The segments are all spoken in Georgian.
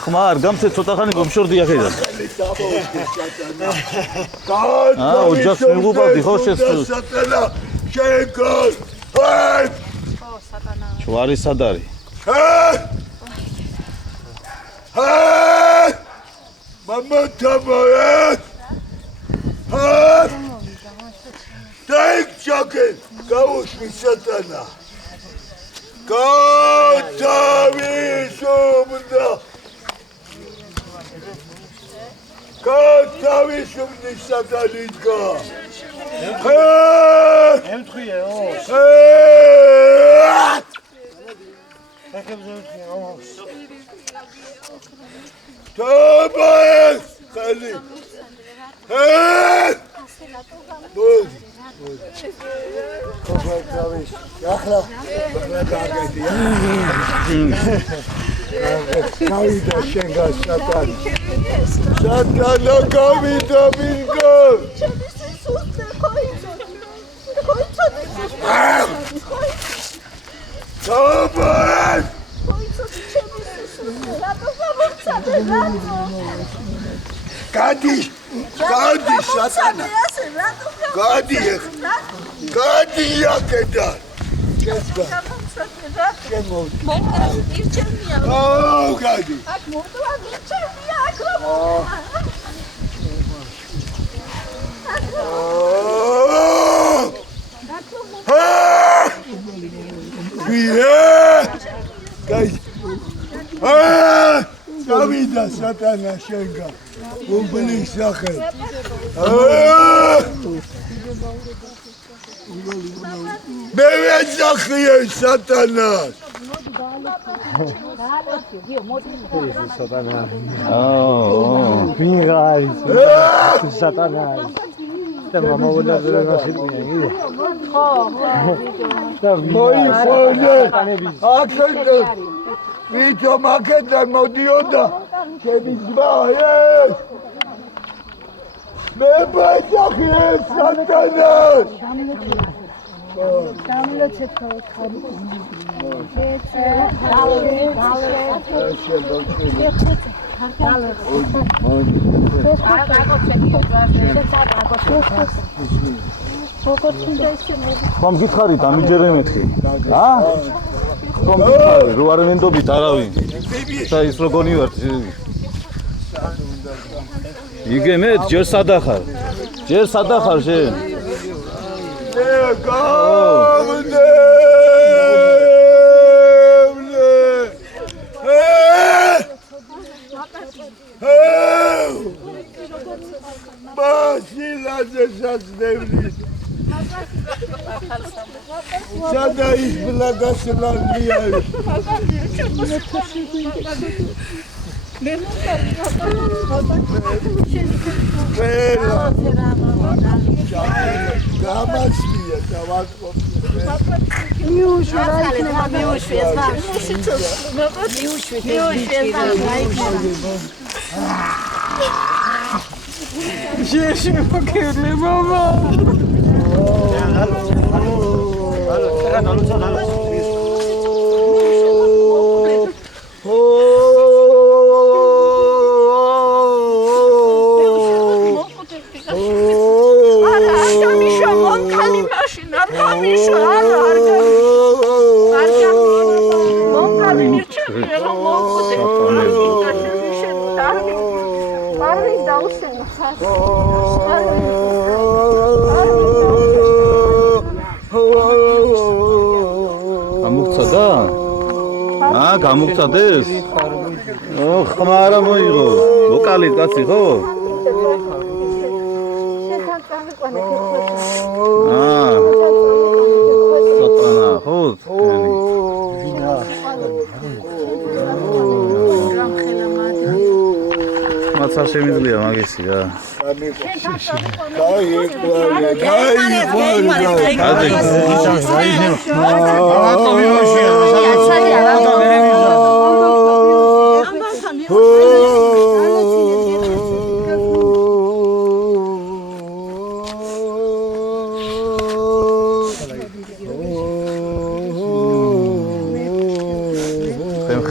ხმარ გამცე ცოტა ხანი გომშორდი ახედა. ოჯახს მიღუპავდი ხო შენ? ჯვარი სად არის? მამა თამაა. დაიქჩაკენ, გავუშვი სატანა. გათავისუფლდა. გათავისუფლდი სატანიკა. ემთხვიე, თაბაეს ხალი. ახლა დაგედი. გავიდა შენ გასატანი. სატანა გავიდა მინგო. თაბაეს გადი სატანა. გადი აქედან. შეცდა. შემოვიდა. ირჩევია. გადი. აქ მოვიდა ირჩევია აქ რომ. გავიდა სატანა შენგა. უბლის სახე. მე ვეძახიე სატანას. სატანა. ვიღარ ის სატანა. და მომავლა ზრენაშია იდე. ხო. და მოიფონე. აქედან ვიჯო მაკედან მოდიოდა. ჩემი ძმა ეს. მე ვეძახიე სატანას. დამლოცეთ ხარ. ხომ გითხარით ამიჯერე მეთქი? ხომ გითხარი რო არ მენდობით არავინ. და ის როგორი ვარ? იგე მე ჯერ სადახარ. ჯერ სადახარ შენ? Sadayız bılagasılar diyor. გამოგცადა? გამოგცადეს? ხმა არა მოიღო. ვოკალით კაცი ხო? სატანა ხო? მაცა შემიძლია მაგისი რა.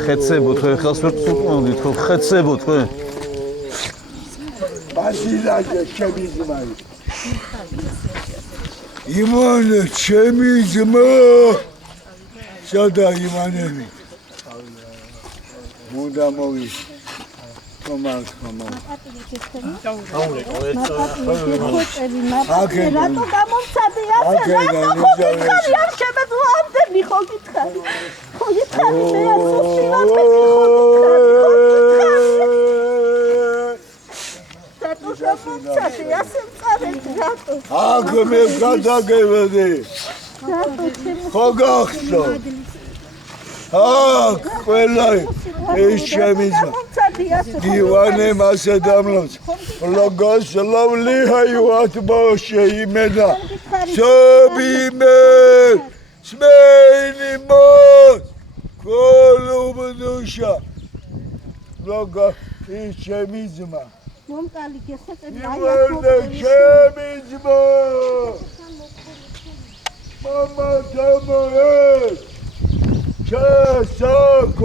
ხეცებო თქვენ ხელს ვერ წუყმოდით ხო ხეცებო თქვენ ბაზილაჟა ჩემი ძმა იმანე ჩემი ძმა სადა იმანები მოდა მოვის თომას რატო გამომცადე ასე რატო გითხარი არ შემეძლო ამდენი ხო გითხარი ხო გითხარი მე არ სულწილად აქ მე გადაგევედი ხო გახსო აქ ყველა ეს ჩემი ძმა დივანე მასე დამლოს ლოგოს ლავლიჰაიوات باشه იმენა სობიმე სმეინი მოს კოლუბდუშა ლოგო ეს ჩემი ძმა მომკალი გესაწები აი ჩემი ძმა მამა დამოეს ჩასაკოლით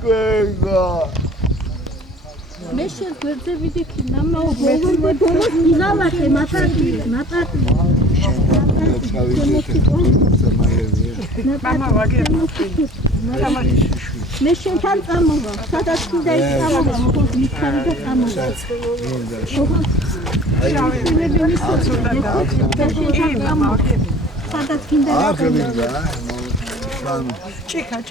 ქვეგა მე შენ გვერდზე ვიდექი მამა მოგონდა ბოლოს ილავაშე მატატი მამა ვაგერ მე შენთან წამოვა სადაც კიდე წამოვა მოგონდა მითხარი და წამოვა სადაც კიდე Chica.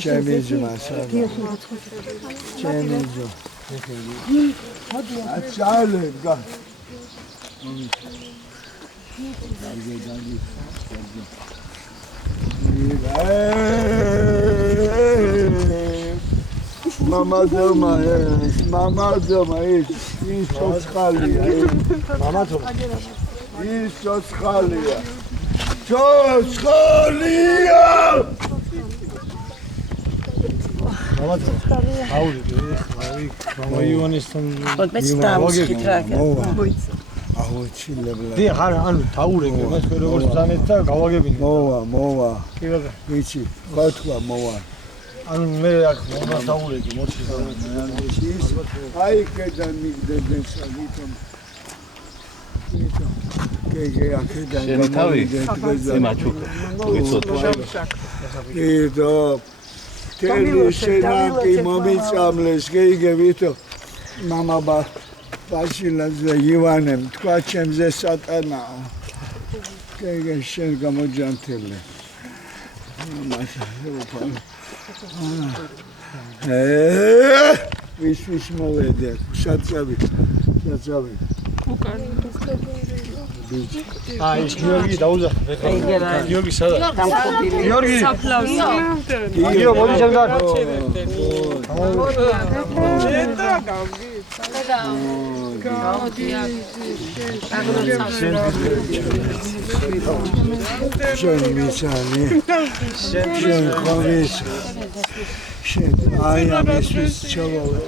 Cemil'cim aşağıda. Cemil'cim. Aşağıda. Gel. Mama doma, ის ცოცხალია. მამა თო. ის ცოცხალია. ცოცხალია! მამა თო. აური, მამა ივანესთან. აუჩილებლა. დი ხარ ანუ დაურეგე მას როგორც ბრძანეთ და გავაგებინე. მოვა. კი ბაბა. ვიცი, გათქვა მოვა. ანუ მე აქ მომას დაურეგე მოჩი. აი კედან მიგდებენ სავითომ. კეჯე აქედან შენი თავი იმაჩუკა ვიცოდი იდო თელი შენაკი მომიწამლეს გეიგებითო მამა ბაშილაძე ივანემ თქვა ჩემზე სატანა კეჯე შენ გამოჯანთელე ვის მოვედე საწავი აი გიორგი დაუზა გიორგი სადა გიორგი გიორგი მოდი შემდგარ შენ მისანი შენ ხომის შენ აი ამისთვის ჩავავე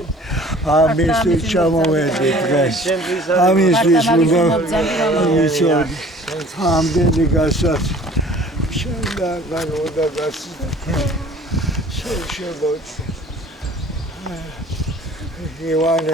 ამისთვის ჩამოვედი დღეს. ამისთვის უნდა ვიცოდი. ამდენი გასած შენდან უნდა გასცი. შეგოჩ. ივანე